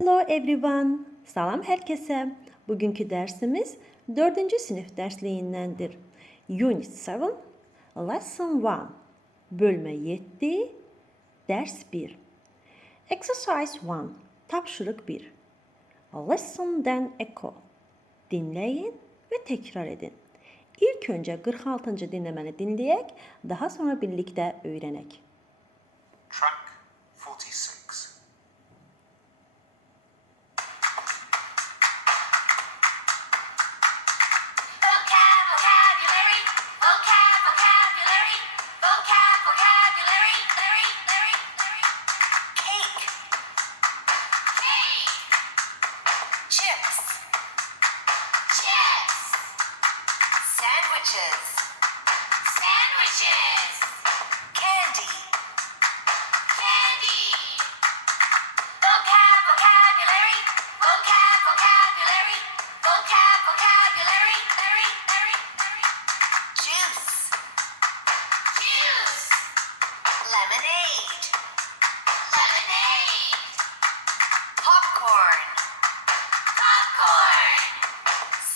Hello everyone. Salam herkese. Bugünkü dersimiz 4. sınıf dersliyindendir. Unit 7, Lesson 1, bölme 7, ders 1. Exercise 1, tapşırık 1. Listen then echo. Dinleyin ve tekrar edin. İlk önce 46. dinlemeni dinleyek, daha sonra birlikte öğrenek. Track 46. Vocabulary, vocabulary, vocabulary, cake, chips, sandwiches, candy, vocabulary, juice, lemonade, popcorn,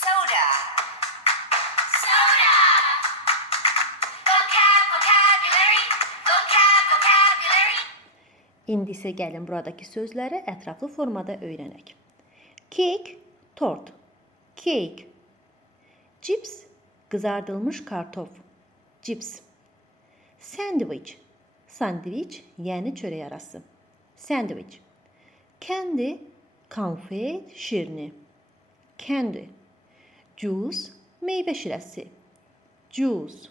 soda, vocabulary. İndi isə gəlin buradakı sözləri ətraflı formada öyrənək. Cake, tort. Cake. Cips, qızardılmış kartof. Cips. Sandwich. Sandviç, yəni çörək arası. Sandwich. Candy, konfet, şirni. Candy. Juice, meyvə şirəsi. Juice.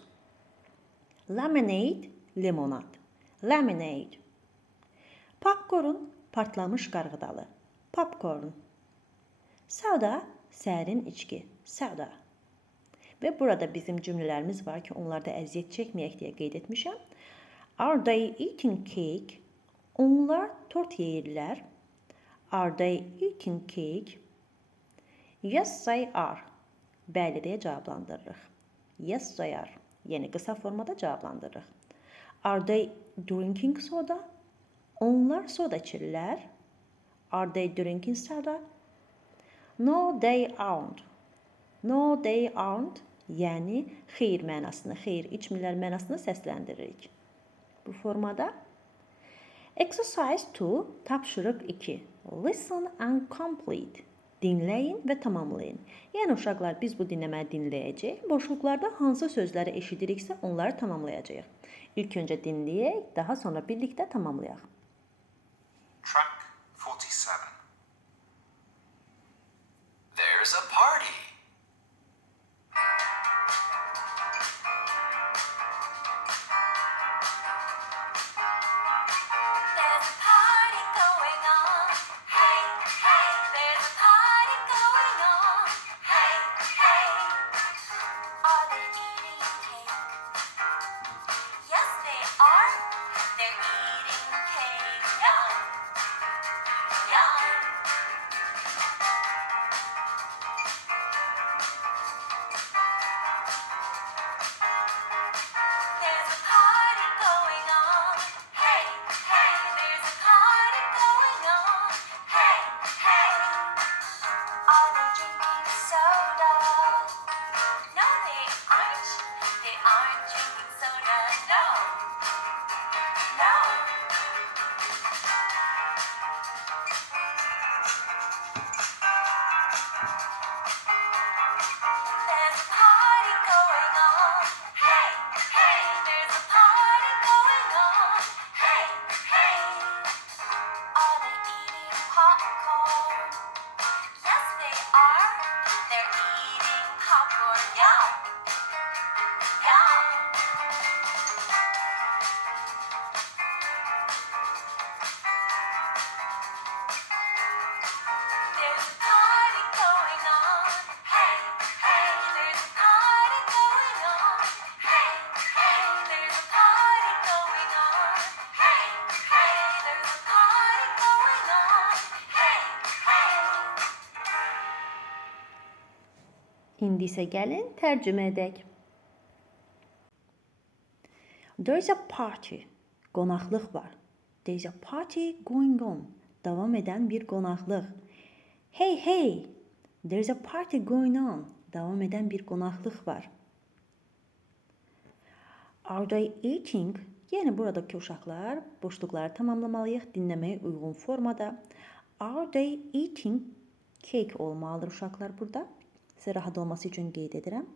Lemonade, limonad. Lemonade. Popcorn, partlamış qarğıdalı. Popcorn. Soda, sərin içki. Soda. Və burada bizim cümlələrimiz var ki, onlarda əziyyət çəkməyək deyə qeyd etmişəm. Are they eating cake? Onlar tort yeyirlər. Are they eating cake? Yes, they are. Bəli deyə cavablandırırıq. Yes, they are. Yəni qısa formada cavablandırırıq. Are they drinking soda? Onlar soda içirlər. Are they drinking soda? No, they aren't. No, they aren't. Yəni xeyr mənasını, xeyr içmirlər mənasını səsləndiririk. Bu formada. Exercise 2, tapşırıq 2. Listen and complete. Dinləyin və tamamlayın. Yəni uşaqlar, biz bu dinləməni dinləyəcəyik. Boşluqlarda hansı sözləri eşidiriksə, onları tamamlayacağıq. İlk öncə dinləyək, daha sonra birlikdə tamamlayaq. Track 47. There's a party. There's a party going on. Hey, hey, there's a party going on. Hey, hey. Are they eating cake? Yes, they are. They're eating cake. Yum, yum. There's a party going on. Hey, hey, there's a party going on. Hey, hey. Are they drinking soda? No, they aren't. They aren't drinking soda. No, no. There's a party going on. Hey, hey, there's a party going on. Hey, hey. Are they eating popcorn? Yes, they are. They're eating popcorn. Yum, yum. There's a party going on. Hey, hey, there's a party going on. Hey, hey, there's a party going on. Hey, hey, there's a party going on. Hey, hey. İndi isə gəlin tərcümə edək. There's a party. Qonaqlıq var. There's a party going on. davam edən bir qonaqlıq. Hey, hey, there's a party going on. Davam edən bir qonaqlıq var. Are they eating? Yəni buradakı uşaqlar boşluqları tamamlamalıyıq dinləməyə uyğun formada. Are they eating cake olmalıdır uşaqlar burada. Sizə rahat olması üçün qeyd edirəm.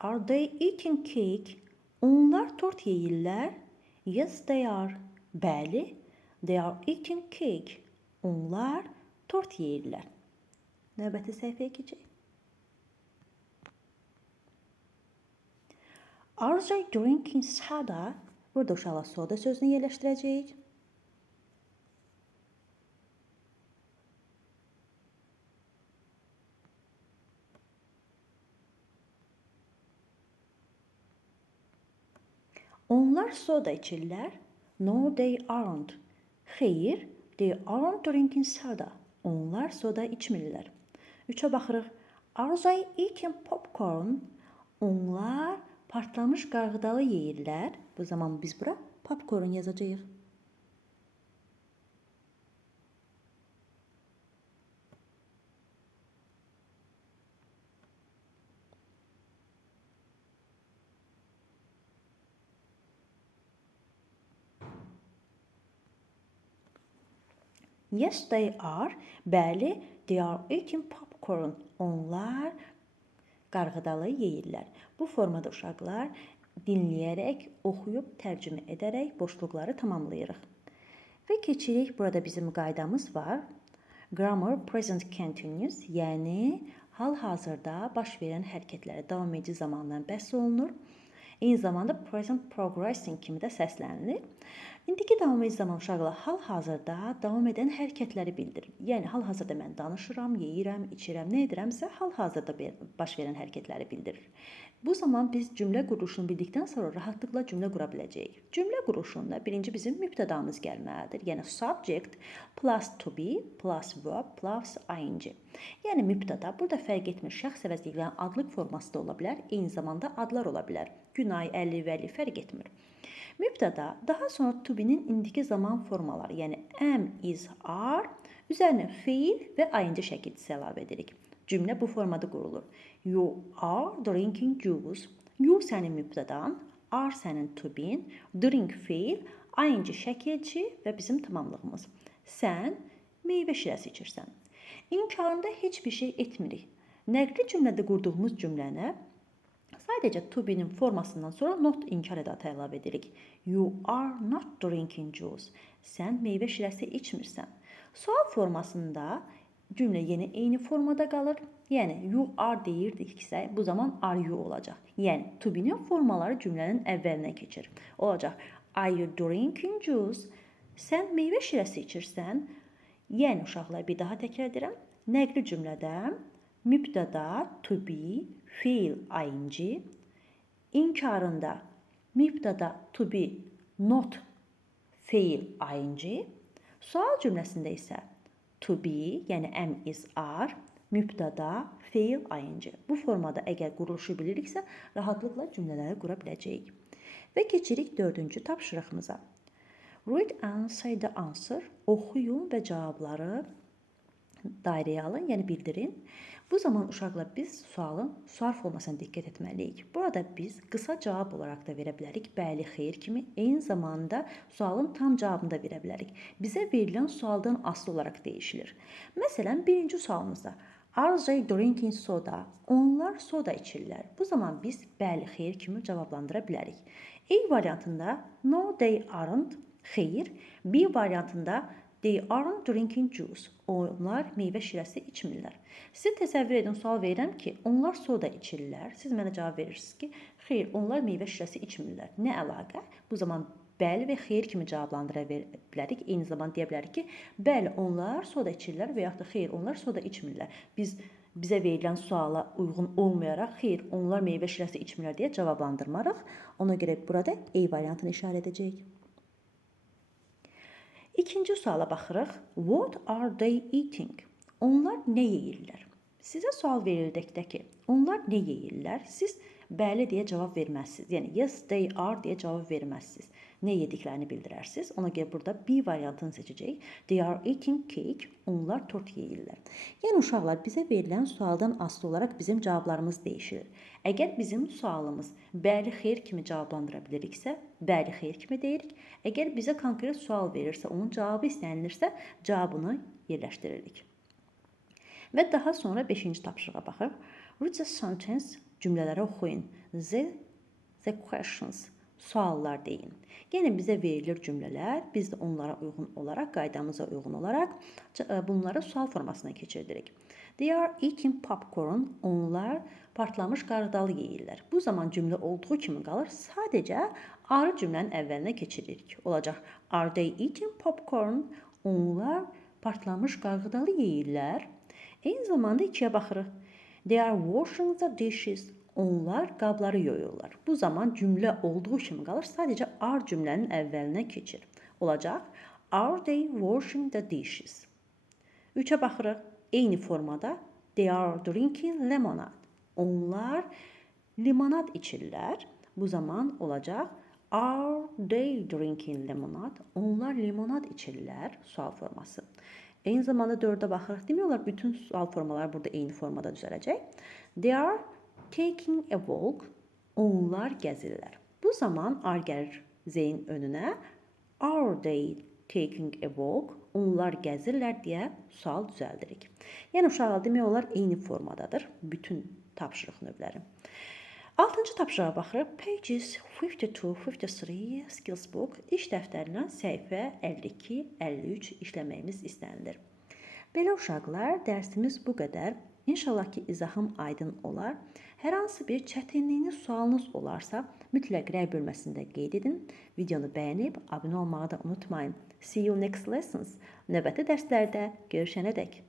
Are they eating cake? Onlar tort yeyirlər. Yes, they are. Bəli, they are eating cake. Onlar tort yeyirlər. Növbəti səhifəyə keçək. Are they drinking soda? Burada uşaqlar soda sözünü yerləşdirəcəyik. Onlar soda içirlər. No, they aren't. Xeyr, they aren't drinking soda. Onlar soda içmirlər. 3-ə baxırıq. Are they eating popcorn? Onlar partlamış qarğıdalı yeyirlər. Bu zaman biz bura popcorn yazacağıq. Yes, they are. Bəli, they are eating popcorn. Onlar qarğıdalı yeyirlər. Bu formada uşaqlar dinləyərək, oxuyub, tərcümə edərək boşluqları tamamlayırıq. Və keçirik, burada bizim qaydamız var. Grammar present continuous, yəni hal-hazırda baş verən hərəkətlərə davam edici zamandan bəhs olunur. Eyni zamanda present progressing kimi də səslənilir. İndiki davam edici zaman uşaqlar hal-hazırda davam edən hərəkətləri bildirir. Yəni hal-hazırda mən danışıram, yeyirəm, içirəm, nə edirəmsə hal-hazırda baş verən hərəkətləri bildirir. Bu zaman biz cümlə quruluşunu bildikdən sonra rahatlıqla cümlə qura biləcəyik. Cümlə quruluşunda birinci bizim mübtədamız gəlməlidir. Yəni subject plus to be plus verb plus ing. Yəni mübtəda burada fərq etmir. Şəxs əvəzliklərin adlıq forması da ola bilər, eyni zamanda adlar ola bilər. Gün, ay, əlli, vəli fərq etmir. Mübtəda daha sonra to be-nin indiki zaman formaları, yəni am, is, are, üzərinə feil və ing şəkilçisi əlavə edirik. Cümlə bu formada qurulur. You are drinking juice. You sənin mübtədan, are sənin to be-in, drink feil, ing şəkilçi və bizim tamamlığımız. Sən meyvə şirəsi içirsən. İnkarında heç bir şey etmirik. Nəqli cümlədə qurduğumuz cümləni sadəcə to be-nin formasından sonra not inkar ədatı əlavə edirik. You are not drinking juice. Sən meyvə şirəsi içmirsən. Sual formasında cümlə yenə eyni formada qalır. Yəni you are deyirdiksə, bu zaman are you olacaq. Yəni to be-nin formaları cümlənin əvvəlinə keçir. Olacaq. Are you drinking juice? Sən meyvə şirəsi içirsən. Yəni uşaqlar bir daha təkrar edirəm. Nəqli cümlədə mübtəda to be, feil ing, inkarında mübtəda to be, not feil ing, sual cümləsində isə to be, yəni am, is, are, mübtəda, feil ing. Bu formada əgər quruluşu biliriksə, rahatlıqla cümlələri qura biləcəyik. Və keçirik 4-cü tapşırığımıza. Read and say the answer. Oxuyun və cavabları dairəyə alın, yəni bildirin. Bu zaman uşaqlar biz sual formasına diqqət etməliyik. Burada biz qısa cavab olaraq da verə bilərik, bəli, xeyr kimi. Eyni zamanda sualın tam cavabını da verə bilərik. Bizə verilən sualdan asılı olaraq dəyişilir. Məsələn, birinci sualımızda Are they drinking soda? Onlar soda içirlər. Bu zaman biz bəli, xeyr kimi cavablandıra bilərik. A variantında no, they aren't, xeyr. B variantında they aren't drinking juice. Onlar meyvə şirəsi içmirlər. Siz təsəvvür edin, sual verirəm ki, onlar soda içirlər. Siz mənə cavab verirsiniz ki, xeyr, onlar meyvə şirəsi içmirlər. Nə əlaqə? Bu zaman bəli və xeyr kimi cavablandıra bilərik. Eyni zamanda deyə bilərik ki, bəli, onlar soda içirlər və yaxud da xeyr, onlar soda içmirlər. Bizə verilən suala uyğun olmayaraq, xeyr, onlar meyvə şirəsi içmirlər deyə cavablandırmarıq. Ona görə burada A variantını işarə edəcəyik. İkinci suala baxırıq. What are they eating? Onlar nə yeyirlər? Sizə sual verildikdə ki, onlar nə yeyirlər? Siz bəli deyə cavab verməzsiniz. Yəni yes they are deyə cavab verməzsiniz. Nə yediklərini bildirərsiniz. Ona görə burada B variantını seçəcəyik. They are eating cake. Onlar tort yeyirlər. Yəni uşaqlar, bizə verilən sualdan asılı olaraq bizim cavablarımız dəyişir. Əgər bizim sualımız bəli, xeyr kimi cavablandıra biliriksə, bəli, xeyr kimi deyirik. Əgər bizə konkret sual verirsə, onun cavabı istənilirsə, cavabını yerləşdiririk. Və daha sonra 5-ci tapşırığa baxırıq. Read the sentence, cümlələri oxuyun. The questions, suallar deyin. Yəni bizə verilir cümlələr, biz də onlara uyğun olaraq, qaydamıza uyğun olaraq bunları sual formasına keçiririk. They are eating popcorn, onlar partlamış qarğıdalı yeyirlər. Bu zaman cümlə olduğu kimi qalır, sadəcə are cümlənin əvvəlinə keçiririk. Olacaq, are they eating popcorn, onlar partlamış qarğıdalı yeyirlər. Eyni zamanda ikiyə baxırıq. They are washing the dishes. Onlar qabları yuyurlar. Bu zaman cümlə olduğu kimi qalır. Sadəcə are cümlənin əvvəlinə keçir. Olacaq. Are they washing the dishes? 3-ə baxırıq. Eyni formada. They are drinking lemonade. Onlar limonad içirlər. Bu zaman olacaq. Are they drinking lemonade? Onlar limonad içirlər. Sual forması. Eyni zamanda 4-ə baxırıq. Demək olar, bütün sual formaları burada eyni formada düzələcək. They are taking a walk. Onlar gəzirlər. Bu zaman are gəlir Z-in önünə. Are they taking a walk? Onlar gəzirlər deyə sual düzəldirik. Yəni uşaqlar, demək olar, eyni formadadır bütün tapşırıq növləri. 6-cı tapşırığa baxırıq. Pages 52-53 skills book iş dəftərindən səhifə 52-53 işləməyimiz istənilir. Belə uşaqlar, dərsimiz bu qədər. İnşallah ki, izahım aydın olar. Hər hansı bir çətinliyiniz, sualınız olarsa, mütləq rəy bölməsində qeyd edin. Videonu bəyənib, abunə olmağı da unutmayın. See you next lessons. Növbəti dərslərdə görüşənədək.